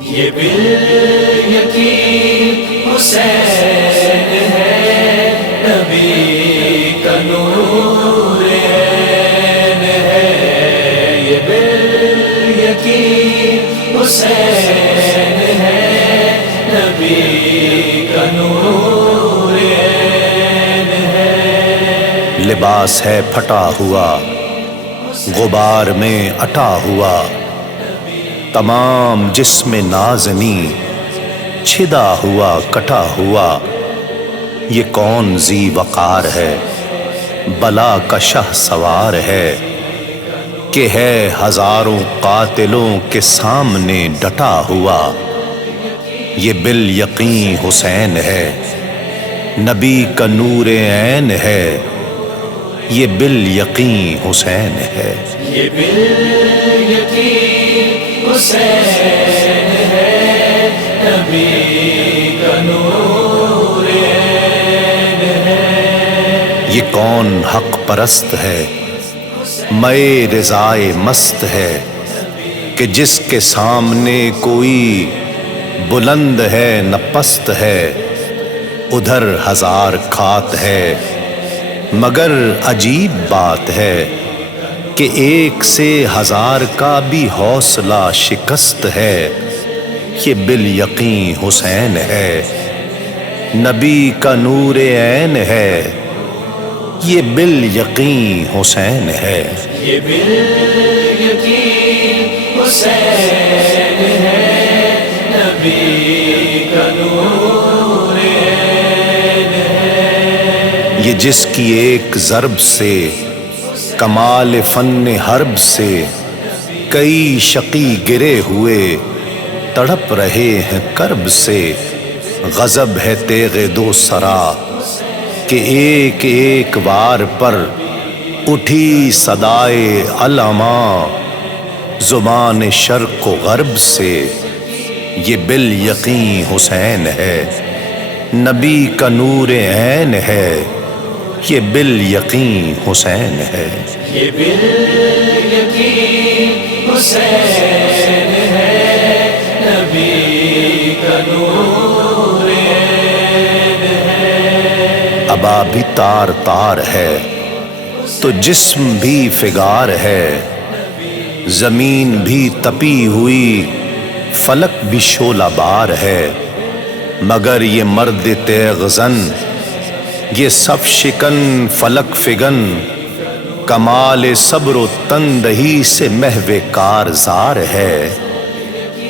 یہ بالیقین حسین ہے، نبی کا نور عین ہے۔ یہ بالیقین حسین ہے، نبی کا نور عین ہے۔ لباس ہے پھٹا ہوا، غبار میں اٹا ہوا، تمام جسم نازنی چھدا ہوا کٹا ہوا۔ یہ کون ذی وقار ہے، بلا کا شہ سوار ہے، کہ ہے ہزاروں قاتلوں کے سامنے ڈٹا ہوا۔ یہ بالیقین حسین ہے، نبی کا نور عین ہے، یہ بالیقین حسین ہے۔ یہ بالیقین حسین ہے، نبی کا نور عین ہے۔ یہ کون حق پرست ہے، مئے رضائے مست ہے، کہ جس کے سامنے کوئی بلند ہے نہ پست ہے۔ ادھر ہزار کھات ہے، مگر عجیب بات ہے، کہ ایک سے ہزار کا بھی حوصلہ شکست ہے۔ یہ بالیقین حسین ہے، نبی کا نور عین ہے، یہ بالیقین حسین ہے۔ یہ بالیقین حسین ہے، نبی کا نور عین ہے۔ یہ جس کی ایک ضرب سے، کمال فن حرب سے، کئی شقی گرے ہوئے تڑپ رہے ہیں کرب سے۔ غضب ہے تیغ دو سرا، کہ ایک ایک وار پر اٹھی صدائے علماء زبان شرق و غرب سے۔ یہ بالیقین حسین ہے، نبی کا نور عین ہے، یہ بالیقین حسین ہے۔ یہ بالیقین حسین ہے، نبی کا نور عین ہے۔ ابا بھی تار تار ہے، تو جسم بھی فگار ہے، زمین بھی تپی ہوئی، فلک بھی شعلہ بار ہے۔ مگر یہ مرد تیغ زن، یہ صف شکن فلک فگن، کمال صبر و تندہی سے محو کارزار ہے۔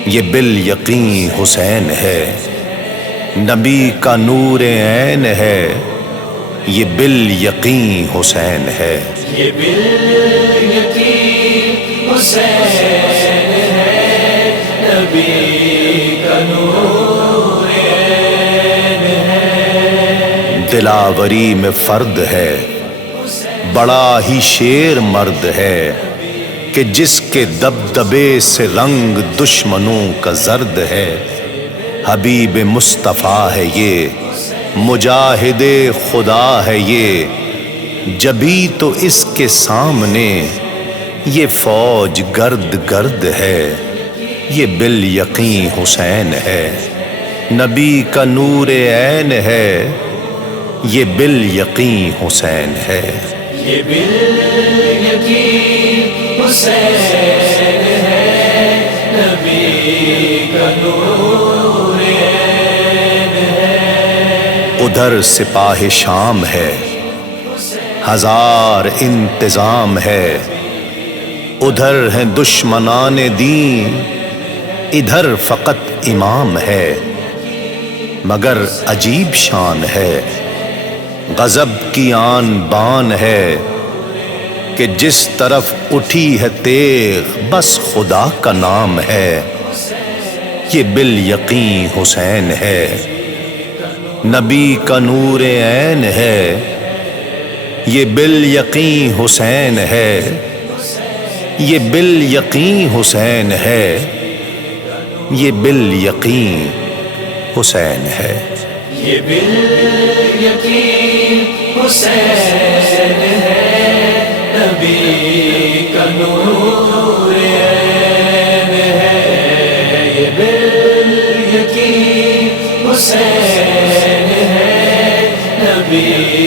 یہ بالیقین حسین ہے، نبی کا نور عین ہے، یہ بالیقین حسین ہے۔ یہ بالیقین حسین ہے، نبی کا نور عین ہے۔ دلاوری میں فرد ہے، بڑا ہی شیر مرد ہے، کہ جس کے دبدبے سے رنگ دشمنوں کا زرد ہے۔ حبیب مصطفیٰ ہے یہ، مجاہد خدا ہے یہ، جبھی تو اس کے سامنے یہ فوج گرد گرد ہے۔ یہ بالیقین حسین ہے، نبی کا نور عین ہے، یہ بالیقین حسین ہے۔ یہ بالیقین حسین ہے، نبی کا نور عین ہے۔ ادھر سپاہ شام ہے، ہزار انتظام ہے، ادھر ہیں دشمنان دین، ادھر فقط امام ہے۔ مگر عجیب شان ہے، غضب کی آن بان ہے، کہ جس طرف اٹھی ہے تیغ بس خدا کا نام ہے۔ یہ بالیقین حسین ہے، نبی کا نور عین ہے، یہ بالیقین حسین ہے، یہ بالیقین حسین ہے، یہ بالیقین حسین ہے۔ یہ بالیقین حسین ہے، نبی کا نور عین ہے۔ یہ حسین ہے نبی